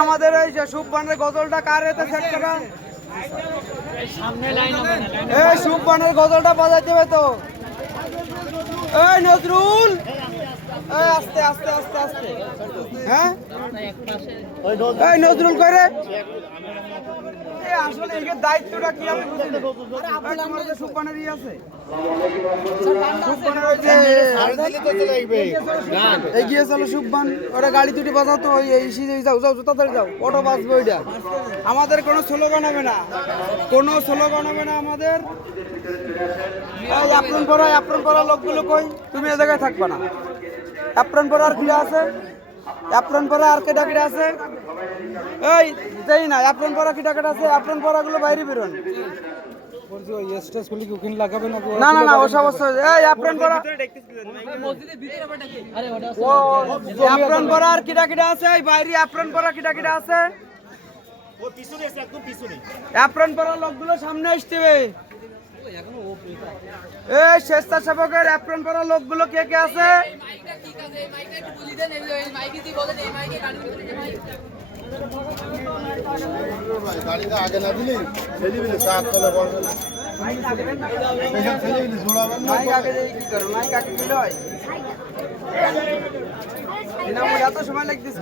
আমাদের এই যে সুববানের গজলটা কার এতে সেট করা? এই সুববানের গজলটা বাজাইতে হবে তো। এই নজরুল, এই আস্তে আস্তে আস্তে আস্তে। হ্যাঁ এই নজরুল করে আসলে এর দায়িত্বটা কি আমি বুঝি না। আমার যে সুববানের ই আছে সুববানের ওই যে এগিয়ে চলো সুববান, ওরা গাড়ি দুটি বাজাও তো। ওই যাও যাও তাড়াতাড়ি যাও, অটো বাজবে ওইটা। আমাদের কোনো স্লোগান হবে না, কোনো স্লোগান হবে না আমাদের। এই অ্যাপ্রন পরা লোকগুলো কই? তুমি এ জায়গায় থাকবা না। অ্যাপ্রন পরা আর কিরা আছে? অ্যাপ্রন পরা আর কেটা কেটা আছে? এই দেই না, অ্যাপ্রন পরা কিটা কেটা আছে? অ্যাপ্রন পরাগুলো বাইরে বেরোন। না না না, ও সমস্ত এই অ্যাপ্রন পরা, অ্যাপ্রন পরা আর কিটা কিটা আছে? এই বাইরে অ্যাপ্রন পরা কিটা কিটা আছে? অ্যাপ্রন পরা লোকগুলো সামনে আসতে হবে। এই স্বেচ্ছাসেবকের অ্যাপ্রন পরা লোকগুলো কে কে আছে? আগে না দিলি চার তলে বলবে না। এত সময় লাগতেছে।